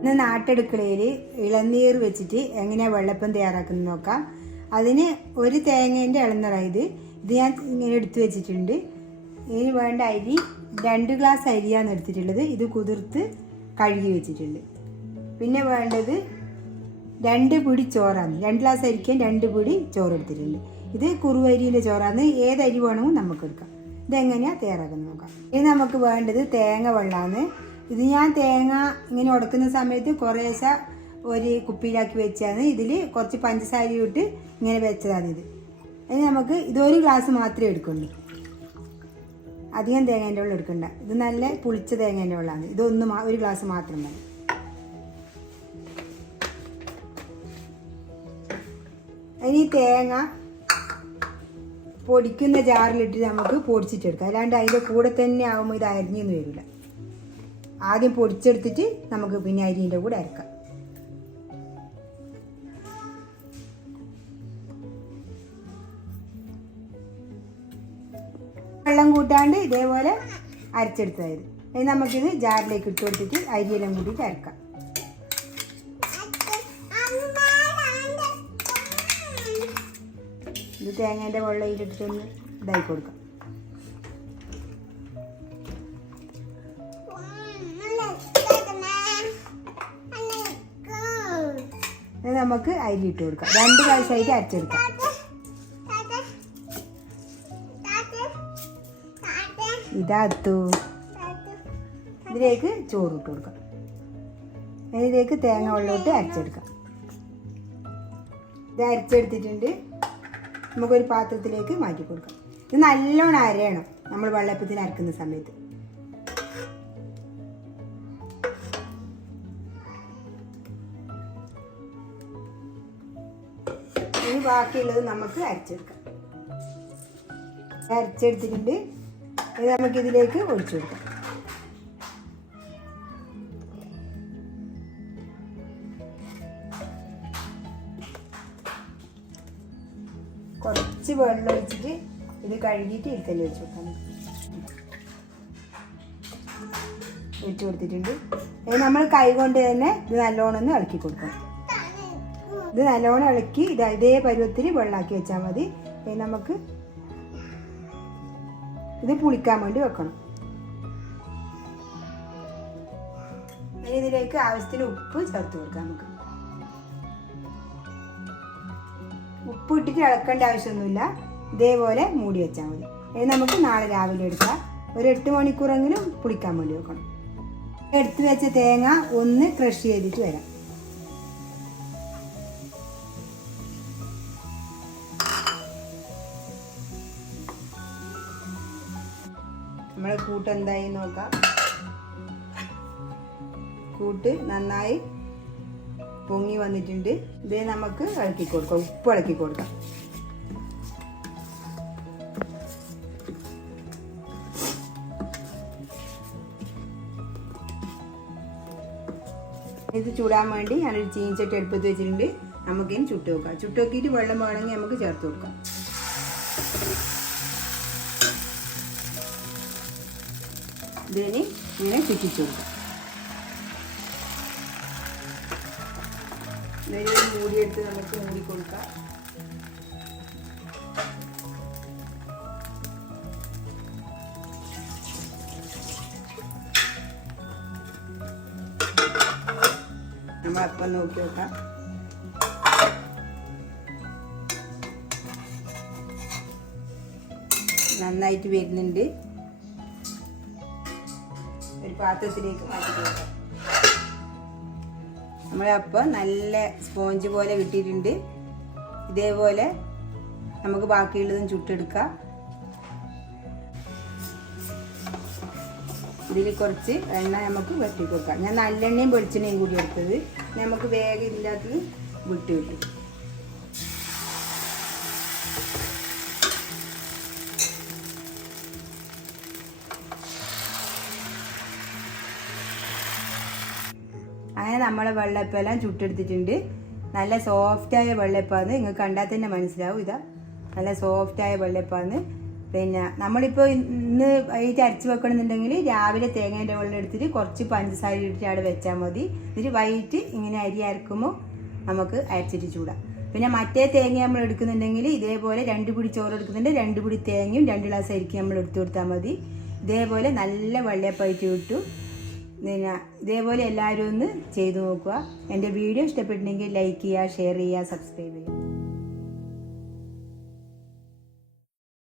ഇന്ന് നാട്ടടുക്കളയിൽ ഇളനീർ വെച്ചിട്ട് എങ്ങനെയാണ് വെള്ളപ്പം തയ്യാറാക്കുന്നത് നോക്കാം. അതിന് ഒരു തേങ്ങേൻ്റെ ഇളനീറായത് ഇത് ഞാൻ ഇങ്ങനെ എടുത്തു വെച്ചിട്ടുണ്ട്. ഇതിന് വേണ്ട അരി 2 ഗ്ലാസ് അരിയാണ് എടുത്തിട്ടുള്ളത്. ഇത് കുതിർത്ത് കഴുകി വെച്ചിട്ടുണ്ട്. പിന്നെ വേണ്ടത് 2 പിടി ചോറാണ്. 2 ഗ്ലാസ് അരിക്കാൻ 2 പിടി ചോറ് എടുത്തിട്ടുണ്ട്. ഇത് കുറുവരിൻ്റെ ചോറാണ്. ഏത് അരി വേണമെങ്കിൽ നമുക്ക് എടുക്കാം. ഇതെങ്ങനെയാണ് തയ്യാറാക്കുന്നത് നോക്കാം. ഇനി നമുക്ക് വേണ്ടത് തേങ്ങ വെള്ളമാണ്. ഇത് ഞാൻ തേങ്ങ ഇങ്ങനെ ഉടക്കുന്ന സമയത്ത് കുറേശ്ശെ ഒരു കുപ്പിയിലാക്കി വെച്ചാണ്. ഇതിൽ കുറച്ച് പഞ്ചസാര ഇട്ട് ഇങ്ങനെ വെച്ചതാണ് ഇത്. ഇനി നമുക്ക് ഇതൊരു ഗ്ലാസ് മാത്രമേ എടുക്കുള്ളൂ. അധികം തേങ്ങേൻ്റെ വെള്ളം എടുക്കണ്ട. ഇത് നല്ല പുളിച്ച തേങ്ങേൻ്റെ വെള്ളമാണ്. ഒരു ഗ്ലാസ് മാത്രം മതി. ഇനി തേങ്ങ പൊടിക്കുന്ന ജാറിലിട്ട് നമുക്ക് പൊടിച്ചിട്ടെടുക്കാം. അല്ലാണ്ട് അതിൻ്റെ കൂടെ തന്നെ ആകുമ്പോൾ ഇത് അരിഞ്ഞൊന്നും വരില്ല. ആദ്യം പൊടിച്ചെടുത്തിട്ട് നമുക്ക് പിന്നെ അരിൻ്റെ കൂടെ അരക്കാം. വെള്ളം കൂട്ടാണ്ട് ഇതേപോലെ അരച്ചെടുത്തതായത്. ഇനി നമുക്കിത് ജാറിലേക്ക് ഇട്ട് കൊടുത്തിട്ട് അരിയെല്ലാം കൂട്ടിയിട്ട് അരക്കാം. ഇത് തേങ്ങേൻ്റെ വെള്ളം ഇതിട്ടിട്ടൊന്ന് ഇതായി കൊടുക്കാം. നമുക്ക് അരി ഇട്ട് കൊടുക്കാം. 2 പ്രാവശ്യമായിട്ട് അരച്ചെടുക്കാം. ഇതാത്തു ഇതിലേക്ക് ചോറ് ഇട്ട് കൊടുക്കാം. ഇതിലേക്ക് തേങ്ങ വെള്ളം ഇട്ട് അരച്ചെടുക്കാം. ഇത് അരച്ചെടുത്തിട്ടുണ്ട്. നമുക്കൊരു പാത്രത്തിലേക്ക് മാറ്റി കൊടുക്കാം. ഇത് നല്ലോണം അരയണം നമ്മൾ വെള്ളപ്പത്തിന് അരക്കുന്ന സമയത്ത്. ഇനി ബാക്കിയുള്ളത് നമുക്ക് അരച്ചെടുക്കാം. അരച്ചെടുത്തിട്ടുണ്ട്. ഇത് നമുക്കിതിലേക്ക് ഒഴിച്ചു കൊടുക്കാം. കുറച്ച് വെള്ളം ഒഴിച്ചിട്ട് ഇത് കഴുകിയിട്ട് ഇരിക്കല് വെച്ച് കൊടുക്കാം. ഒഴിച്ചു കൊടുത്തിട്ടുണ്ട്. നമ്മൾ കൈ കൊണ്ട് തന്നെ ഇത് നല്ലോണം ഒന്ന് ഇളക്കി കൊടുക്കണം. ഇത് നല്ലോണം ഇളക്കി ഇതേ പരുവത്തിൽ വെള്ളമാക്കി വെച്ചാൽ മതി. നമുക്ക് ഇത് പുളിക്കാൻ വേണ്ടി വെക്കണം. ഇതിലേക്ക് ആവശ്യത്തിന് ഉപ്പ് ചേർത്ത് കൊടുക്കാം. നമുക്ക് ഉപ്പ് ഇട്ടിട്ട് ഇളക്കേണ്ട ആവശ്യമൊന്നുമില്ല. ഇതേപോലെ മൂടി വെച്ചാൽ മതി. ഇത് നമുക്ക് നാളെ രാവിലെ എടുക്കാം. ഒരു 8 മണിക്കൂറെങ്കിലും പുളിക്കാൻ വേണ്ടി വെക്കണം. എടുത്ത് വെച്ച തേങ്ങ ഒന്ന് ക്രഷ് ചെയ്തിട്ട് വരാം. നമ്മളെ കൂട്ട് എന്തായി നോക്കാം. കൂട്ട് നന്നായി പൊങ്ങി വന്നിട്ടുണ്ട്. ഇത് നമുക്ക് ഇളക്കി കൊടുക്കാം. ഉപ്പ് ഇളക്കി കൊടുക്കാം. ഇത് ചൂടാൻ വേണ്ടി ഞാനൊരു ചീനിച്ചട്ടി അടുപ്പത്ത് വെച്ചിട്ടുണ്ട്. നമുക്കിനി ചുട്ട് വെക്കാം. ചുട്ട് നോക്കിയിട്ട് വെള്ളം വേണമെങ്കിൽ നമുക്ക് ചേർത്ത് കൊടുക്കാം. ഇതിന് ഇങ്ങനെ ചുറ്റിച്ചു കൊടുക്കാം. ഇതിന് മൂടിയെടുത്ത് നമുക്ക് മൂടിക്കൊടുക്കാം. നമ്മളപ്പം നോക്കി നോക്കാം. നന്നായിട്ട് വരുന്നുണ്ട്. ഒരു പാത്രത്തിലേക്ക് മാറ്റി കൊടുക്കാം. നമ്മളെ അപ്പം നല്ല സ്പോഞ്ച് പോലെ കിട്ടിയിട്ടുണ്ട്. ഇതേപോലെ നമുക്ക് ബാക്കിയുള്ളതും ചുട്ടെടുക്കാം. ഇതിൽ കുറച്ച് എണ്ണ നമുക്ക് വെട്ടി കൊടുക്കാം. ഞാൻ നല്ലെണ്ണയും വെളിച്ചെണ്ണയും കൂടി എടുത്തത്. നമുക്ക് വേഗം ഇതിനകത്ത് വിട്ട് കിട്ടും. അങ്ങനെ നമ്മളെ വെള്ളപ്പം എല്ലാം ചുട്ടെടുത്തിട്ടുണ്ട്. നല്ല സോഫ്റ്റായ വെള്ളപ്പാന്ന്. നിങ്ങൾക്ക് കണ്ടാൽ തന്നെ മനസ്സിലാവും. ഇതാ നല്ല സോഫ്റ്റായ വെള്ളപ്പാന്ന്. പിന്നെ നമ്മളിപ്പോൾ ഇന്ന് വൈകിട്ട് അരച്ച് വെക്കണമെന്നുണ്ടെങ്കിൽ രാവിലെ തേങ്ങേൻ്റെ വെള്ളം എടുത്തിട്ട് കുറച്ച് പഞ്ചസാര ഇട്ടിട്ട് അവിടെ വെച്ചാൽ മതി. എന്നിട്ട് വൈകിട്ട് ഇങ്ങനെ അരി അരക്കുമ്പോൾ നമുക്ക് അരച്ചിട്ട് ചൂടാം. പിന്നെ മറ്റേ തേങ്ങ നമ്മൾ എടുക്കുന്നുണ്ടെങ്കിൽ ഇതേപോലെ 2 പിടി ചോറ് എടുക്കുന്നുണ്ട്, 2 പിടി തേങ്ങയും 2 ഗ്ലാസ് അരിക്കും നമ്മൾ എടുത്തു കൊടുത്താൽ മതി. ഇതേപോലെ നല്ല വെള്ളയപ്പമായിട്ട് കിട്ടും. പിന്നെ ഇതേപോലെ എല്ലാവരും ഒന്ന് ചെയ്തു നോക്കുക. എൻ്റെ വീഡിയോ ഇഷ്ടപ്പെട്ടെങ്കിൽ ലൈക്ക് ചെയ്യുക, ഷെയർ ചെയ്യുക, സബ്സ്ക്രൈബ് ചെയ്യുക.